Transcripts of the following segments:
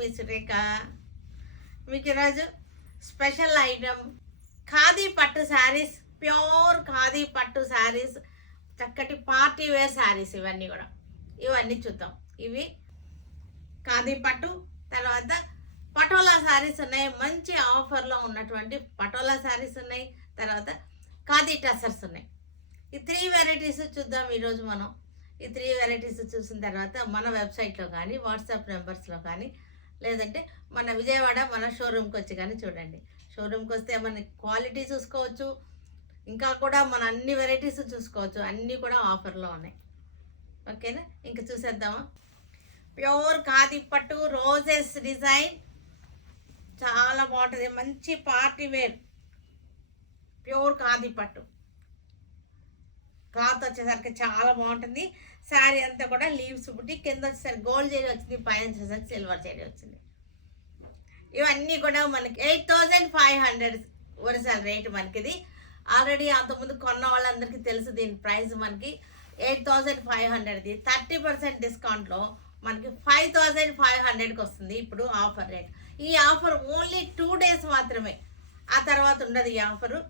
మీ సురేఖ. మీకు ఈరోజు special item khadi పట్టు శారీస్, ప్యూర్ ఖాదీ పట్టు శారీస్, చక్కటి పార్టీ వేర్ శారీస్. ఇవన్నీ చూద్దాం. ఇవి ఖాదీ పట్టు, తర్వాత పటోలా శారీస్ ఉన్నాయి. మంచి ఆఫర్లో ఉన్నటువంటి పటోలా శారీస్ ఉన్నాయి. తర్వాత ఖాదీ టసర్స్ ఉన్నాయి. ఈ 3 వెరైటీస్ చూద్దాం ఈరోజు మనం. ఈ 3 వెరైటీస్ చూసిన తర్వాత మన వెబ్సైట్లో కానీ, వాట్సాప్ నెంబర్స్లో కానీ, లేదంటే మన విజయవాడ మన షోరూమ్కి వచ్చి కానీ చూడండి. షోరూమ్కి వస్తే మన క్వాలిటీ చూసుకోవచ్చు, ఇంకా కూడా మన అన్ని వెరైటీస్ చూసుకోవచ్చు. అన్నీ కూడా ఆఫర్లో ఉన్నాయి. ఓకేనా, ఇంకా చూసేద్దామా. ప్యూర్ ఖాదీ పట్టు, రోజెస్ డిజైన్, చాలా బాగుంటుంది. మంచి పార్టీ వేర్ ప్యూర్ ఖాదీ పట్టు. క్లాత్ వచ్చేసరికి చాలా బాగుంటుంది. శారీ అంతా కూడా లీవ్స్ బుట్టి, కింద వచ్చేసరికి గోల్డ్ జరీ వచ్చింది, పైన వచ్చేసరికి సిల్వర్ జరీ వచ్చింది. ఇవన్నీ కూడా మనకి 8500 ఒరిజినల్ రేట్. మనకి ఆల్రెడీ అంతకుముందు కొన్న వాళ్ళందరికీ తెలుసు దీని ప్రైస్. మనకి 8500, 30% డిస్కౌంట్లో మనకి 5500కి వస్తుంది ఇప్పుడు ఆఫర్ రేట్. ఈ ఆఫర్ ఓన్లీ 2 days మాత్రమే, ఆ తర్వాత ఉండదు ఈ ఆఫరు.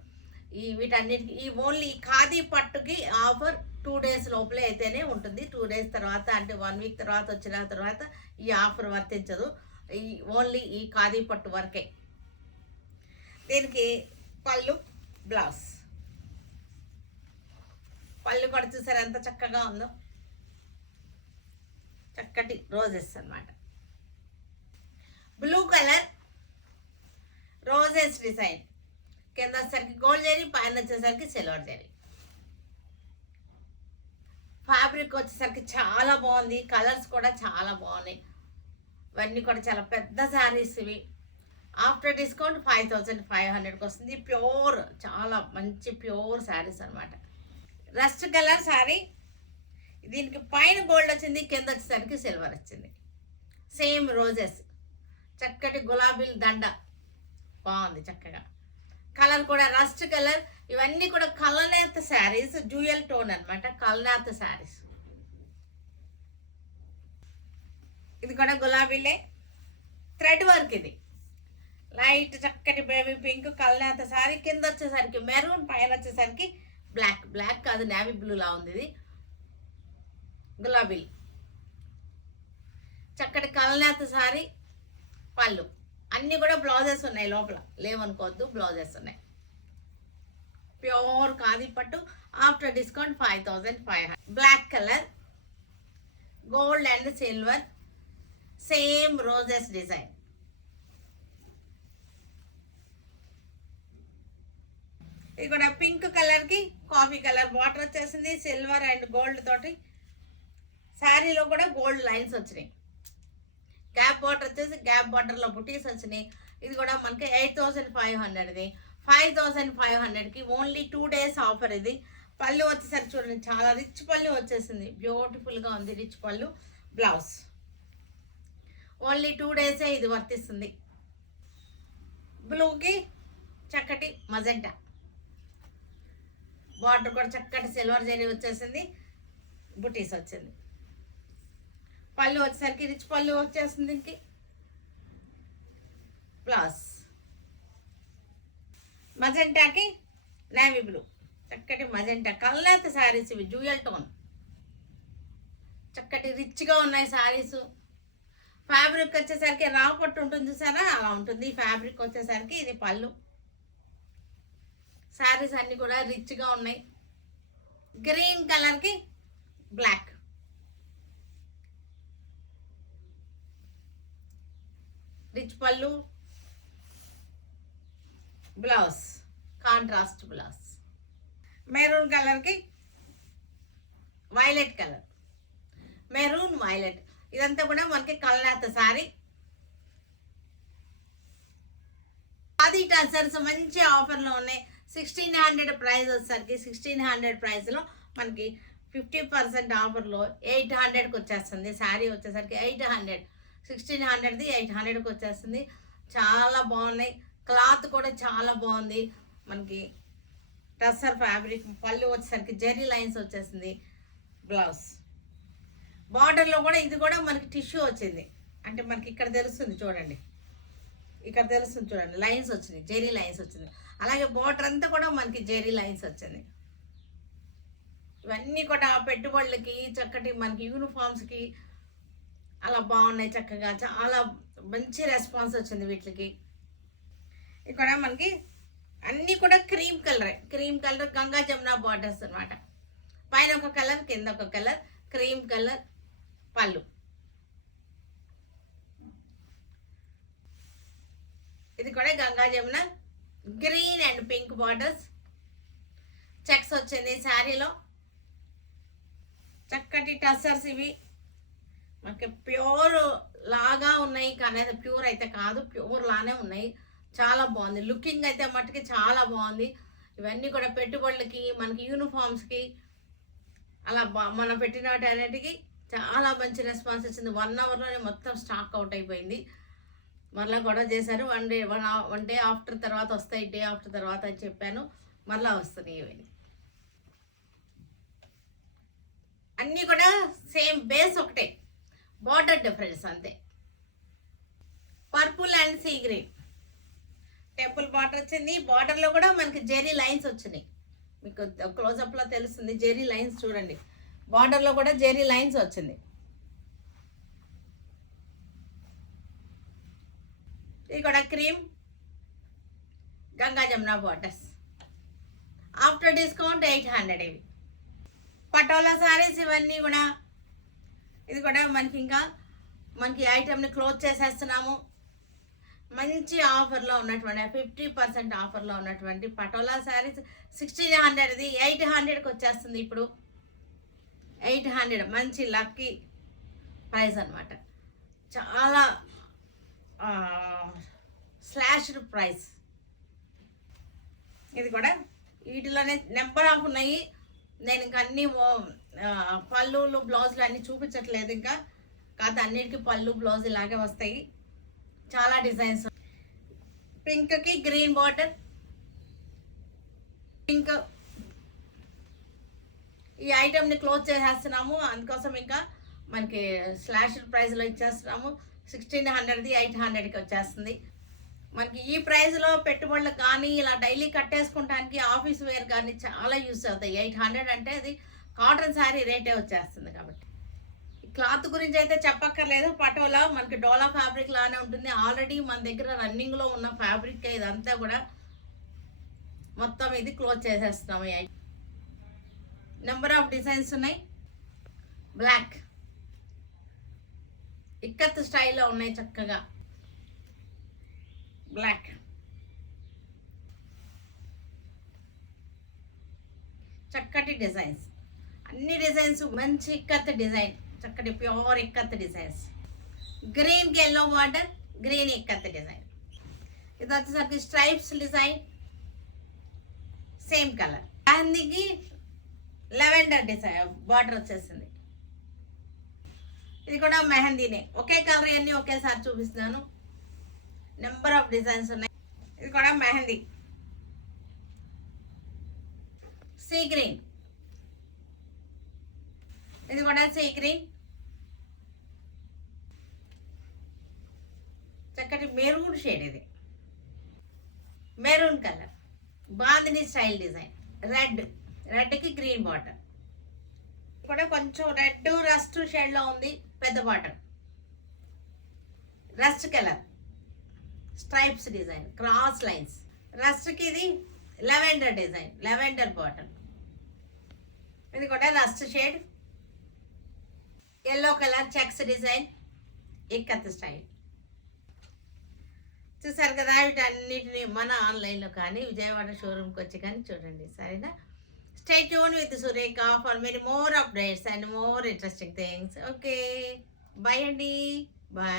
వీటన్నిటికి ఈ ఓన్లీ ఖాదీ పట్టుకి ఆఫర్ 2 days లోపలే అయితేనే ఉంటుంది. 2 days తర్వాత, అంటే 1 week తర్వాత వచ్చిన తర్వాత ఈ ఆఫర్ వర్తించదు. ఓన్లీ ఈ ఖాదీ పట్టు వరకే. దీనికి పళ్ళు, బ్లౌజ్. పళ్ళు కూడా చూసారు ఎంత చక్కగా ఉందో. చక్కటి రోజెస్ అన్నమాట. బ్లూ కలర్ రోజెస్ డిజైన్, కింద వచ్చేసరికి గోల్డ్ జరీ, పైన వచ్చేసరికి సిల్వర్ జరీ. ఫ్యాబ్రిక్ వచ్చేసరికి చాలా బాగుంది. కలర్స్ కూడా చాలా బాగున్నాయి. ఇవన్నీ కూడా చాలా పెద్ద శారీస్. ఇవి ఆఫ్టర్ డిస్కౌంట్ 5500కి వస్తుంది. ప్యూర్, చాలా మంచి ప్యూర్ శారీస్ అనమాట. రస్ట్ కలర్ శారీ, దీనికి పైన గోల్డ్ వచ్చింది, కింద వచ్చేసరికి సిల్వర్ వచ్చింది. సేమ్ రోజెస్, చక్కటి గులాబీల దండ, బాగుంది చక్కగా. కలర్ కూడా రస్ట్ కలర్. ఇవన్నీ కూడా కలనేత శారీస్, డ్యూయల్ టోన్ అనమాట, కలనేత శారీస్. ఇది కూడా గులాబీలే, థ్రెడ్ వర్క్. ఇది లైట్ చక్కటి బేబీ పింక్ కలనేత శారీ. కింద వచ్చేసరికి మెరూన్, పైన వచ్చేసరికి బ్లాక్. బ్లాక్ కాదు, నేవీ బ్లూ లా ఉంది. ఇది గులాబీ, చక్కటి కలనేత శారీ. పళ్ళు అన్నీ కూడా బ్లౌజెస్ ఉన్నాయి, లోపల లేవనుకోవద్దు, బ్లౌజెస్ ఉన్నాయి. ప్యూర్ ఖాదీ పట్టు, after discount 5500. Black colour, gold and silver, same roses design. ఇది కూడా పింక్ కలర్కి కాఫీ కలర్ బార్డర్ వచ్చేసింది, సిల్వర్ అండ్ గోల్డ్ తోటి. శారీలో కూడా గోల్డ్ లైన్స్ వచ్చినాయి. గ్యాప్ బార్డర్ వచ్చేసి గ్యాప్ బార్డర్లో బుటీస్ వచ్చినాయి. ఇది కూడా మనకి 8500ది. 5500కి ఓన్లీ 2 days ఆఫర్ ఇది. పళ్ళు వచ్చేసరికి చూడండి, చాలా రిచ్ పళ్ళు వచ్చేసింది, బ్యూటిఫుల్గా ఉంది రిచ్ పళ్ళు. బ్లౌజ్ ఓన్లీ 2 days ఇది వర్తిస్తుంది. బ్లూకి చక్కటి మజెంటా బార్డర్ కూడా చక్కటి సిల్వర్ జరీ వచ్చేసింది, బుటీస్ వచ్చింది. పళ్ళు వచ్చేసరికి రిచ్ పళ్ళు వచ్చేస్తుంది. దీనికి ప్లస్ మజెంటాకి నేవీ బ్లూ, చక్కటి మజెంటా కలనేత శారీస్. ఇవి డ్యూయల్ టోన్, చక్కటి రిచ్గా ఉన్నాయి శారీస్. ఫ్యాబ్రిక్ వచ్చేసరికి రావు పట్టు ఉంటుంది చూసారా, అలా ఉంటుంది ఫ్యాబ్రిక్ వచ్చేసరికి. ఇది పళ్ళు. శారీస్ అన్నీ కూడా రిచ్గా ఉన్నాయి. గ్రీన్ కలర్కి బ్లాక్, రిచ్ పళ్ళు. Blouse contrast blouse. మెరూన్ కలర్కి వైలెట్ కలర్, మెరూన్ వైలెట్. ఇదంతా కూడా మనకి కలనేత శారీ. ఖాదీ టసర్స్ మంచి ఆఫర్లో ఉన్నాయి. 1600 ప్రైస్ వచ్చేసరికి 1600 ప్రైస్లో మనకి 50% ఆఫర్లో 800కి వచ్చేస్తుంది. శారీ వచ్చేసరికి 800, 1600ది 800కి వచ్చేస్తుంది. చాలా బాగున్నాయి. క్లాత్ కూడా చాలా బాగుంది. మనకి టసర్ ఫ్యాబ్రిక్. పళ్ళు వచ్చేసరికి జెరీ లైన్స్ వచ్చేసింది. బ్లౌజ్ బార్డర్లో కూడా ఇది కూడా మనకి టిష్యూ వచ్చింది. అంటే మనకి ఇక్కడ తెలుస్తుంది చూడండి, ఇక్కడ తెలుస్తుంది చూడండి, లైన్స్ వచ్చినాయి, జెరీ లైన్స్ వచ్చింది. అలాగే బార్డర్ అంతా కూడా మనకి జెరీ లైన్స్ వచ్చింది. ఇవన్నీ కూడా పెట్టుబడులకి చక్కటి మనకి యూనిఫామ్స్కి అలా బాగున్నాయి, చక్కగా చాలా మంచి రెస్పాన్స్ వచ్చింది వీటికి. ఇక్కడ మనకి అన్నీ కూడా cream colour Ganga Jamuna borders అనమాట. పైన ఒక కలర్, కింద ఒక కలర్, క్రీమ్ కలర్ పళ్ళు. ఇది కూడా Ganga Jamuna green and pink borders, checks వచ్చింది శారీలో. చక్కటి టసర్స్ ఇవి మనకి ప్యూర్ లాగా ఉన్నాయి, కానీ అది ప్యూర్ అయితే కాదు, ప్యూర్ లానే ఉన్నాయి. చాలా బాగుంది, లుకింగ్ అయితే మట్టుకి చాలా బాగుంది. ఇవన్నీ కూడా పెట్టుబడులకి మనకి యూనిఫామ్స్కి అలా మనం పెట్టినటికి చాలా మంచి రెస్పాన్స్ వచ్చింది. 1 అవర్లోనే మొత్తం స్టాక్ అవుట్ అయిపోయింది. మరలా గొడవ చేశారు, వన్ డే ఆఫ్టర్ తర్వాత వస్తాయి, డే ఆఫ్టర్ తర్వాత అని చెప్పాను, మరలా వస్తున్నాయి. ఇవన్నీ అన్నీ కూడా సేమ్ బేస్ ఒకటే, బార్డర్ డిఫరెన్స్ అంతే. Purple and sea green temple border వచ్చింది. బార్డర్లో కూడా మనకి జెరీ లైన్స్ వచ్చినాయి, మీకు క్లోజప్లో తెలుస్తుంది. జెరీ లైన్స్ చూడండి, బార్డర్లో కూడా జెరీ లైన్స్ వచ్చింది. ఇది కూడా cream Ganga Jamuna borders. After discount 800. ఇవి పటోలా సారీస్ ఇవన్నీ కూడా. ఇది కూడా మనకి ఇంకా మనకి ఐటమ్ని క్లోజ్ చేసేస్తున్నాము. మంచి ఆఫర్లో ఉన్నటువంటి 50% ఆఫర్లో ఉన్నటువంటి పటోలా శారీస్ 1600, 800కి వచ్చేస్తుంది ఇప్పుడు. 800 మంచి లక్కీ ప్రైస్ అనమాట, చాలా స్లాష్డ్ ప్రైస్. ఇది కూడా వీటిలోనే నెంబర్ ఆఫ్ ఉన్నాయి. నేను ఇంకా అన్ని పళ్ళులు బ్లౌజులు అన్నీ చూపించట్లేదు ఇంకా, కాదు అన్నిటికీ పళ్ళు బ్లౌజ్ ఇలాగే వస్తాయి. చాలా డిజైన్స్. పింక్కి గ్రీన్ బార్డర్, పింక్. ఈ ఐటమ్ని క్లోజ్ చేసేస్తున్నాము, అందుకోసం ఇంకా మనకి స్లాష్డ్ ప్రైస్లో ఇచ్చేస్తున్నాము. 1600, 800కి వచ్చేస్తుంది. మనకి ఈ ప్రైస్లో పెట్టుబడులకు కానీ ఇలా డైలీ కట్టేసుకుంటానికి ఆఫీస్ వేర్ కానీ చాలా యూస్ అవుతాయి. 800 అంటే అది కాటన్ శారీ రేటే వచ్చేస్తుంది. కాబట్టి క్లాత్ గురించి అయితే చెప్పక్కర్లేదు, పటోలా మనకి డోలా ఫ్యాబ్రిక్ లానే ఉంటుంది. ఆల్రెడీ మన దగ్గర రన్నింగ్లో ఉన్న ఫ్యాబ్రిక్ ఇదంతా కూడా మొత్తం ఇది క్లోజ్ చేసేస్తున్నాము. నెంబర్ ఆఫ్ డిజైన్స్ ఉన్నాయి. బ్లాక్ ఇక్కత్ స్టైల్లో ఉన్నాయి, చక్కగా బ్లాక్. చక్కటి డిజైన్స్, అన్ని డిజైన్స్ మంచి ఇక్కత్ డిజైన్, చక్కటి ప్యూర్ ఇక్కత్ డిజైన్స్. గ్రీన్కి yellow border, green ikkat design. ఇది వచ్చేసరికి స్ట్రైప్స్ డిజైన్, సేమ్ కలర్. మెహందీకి లెవెండర్ డిజైన్ బార్డర్ వచ్చేసింది. ఇది కూడా మెహందీనే, ఒకే కలర్ అన్నీ ఒకేసారి చూపిస్తున్నాను. నెంబర్ ఆఫ్ డిజైన్స్ ఉన్నాయి. ఇది కూడా మెహందీ, సీ గ్రీన్. ఇది కూడా సీ గ్రీన్, చక్కటి మెరూన్ షేడ్. ఇది maroon colour, bandhani style design. రెడ్కి గ్రీన్ బార్డర్, కూడా కొంచెం రెడ్ రస్ట్ షేడ్లో ఉంది, పెద్ద border. Rust colour, stripes design, cross lines. రస్ట్కి ఇది లెవెండర్ డిజైన్, లెవెండర్ బార్డర్. ఇది కూడా rust shade, yellow colour checks design, ikkat style. చూసారు కదా, వీటన్నిటిని మన ఆన్లైన్లో కానీ విజయవాడ షోరూమ్కి వచ్చి కానీ చూడండి, సరేనా? Stay tuned with Sureka for many more updates and more interesting things. Okay, bye Andy, bye.